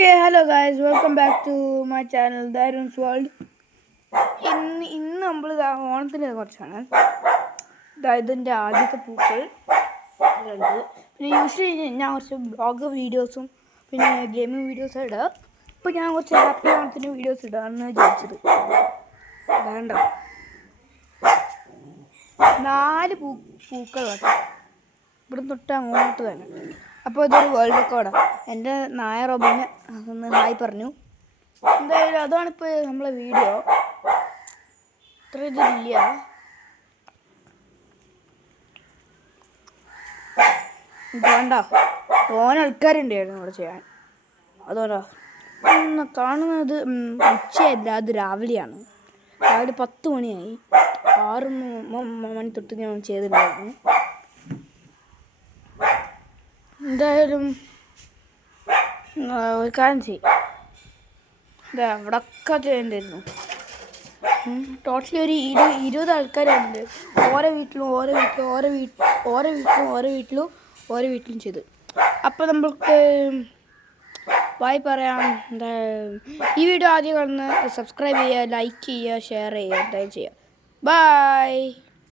Okay, hello guys, welcome back to my channel, Darren's World. ഇന്ന് നമ്മൾ ഓണത്തിൻ്റെ കുറച്ചാണ്. ഇതിൻ്റെ ആദ്യത്തെ പൂക്കൾ ഉണ്ട്. പിന്നെ യൂഷ്വലി ഞാൻ കുറച്ച് ബ്ലോഗ് വീഡിയോസും പിന്നെ ഗെയിമിംഗ് വീഡിയോസും ഇടാം. ഇപ്പോൾ ഞാൻ കുറച്ച് ഹാപ്പി ഓണത്തിൻ്റെ വീഡിയോസ് ഇടാമെന്ന് വിചാരിച്ചത്. വേണ്ട 4 പൂക്കൾ കേട്ടോ, ഇവിടെ തൊട്ട് അങ്ങോട്ട് തന്നെ. അപ്പോൾ ഇതൊരു വേൾഡ് റെക്കോർഡാണ്. എൻ്റെ നായ റോബിന് ഒന്ന് ഹായ് പറഞ്ഞു. എന്തായാലും അതാണിപ്പോൾ നമ്മളെ വീഡിയോ. ഇത്ര ഇതില്ല. വേണ്ട ആൾക്കാരുണ്ടായിരുന്നു ഇവിടെ ചെയ്യാൻ. അതുകൊണ്ടാ കാണുന്നത് ഉച്ചയല്ല, അത് രാവിലെയാണ്. രാവിലെ 10 മണിയായി. 6 മണി തൊട്ട് ഞാൻ ചെയ്തിട്ടുണ്ടായിരുന്നു. എന്തായാലും ഒരു കാര്യം ചെയ്യും, ഇവിടെയൊക്കെ ചെയ്യേണ്ടിയിരുന്നു. ടോട്ടലി ഒരു 20 ആൾക്കാരുണ്ട്. ഓരോ വീട്ടിലും ചെയ്ത്. അപ്പോൾ നമ്മൾക്ക് ബായ് പറയാം. എന്താ ഈ വീഡിയോ ആദ്യം കാണുന്ന സബ്സ്ക്രൈബ് ചെയ്യുക, ലൈക്ക് ചെയ്യുക, ഷെയർ ചെയ്യുക, എന്തായാലും ചെയ്യുക. ബായ്.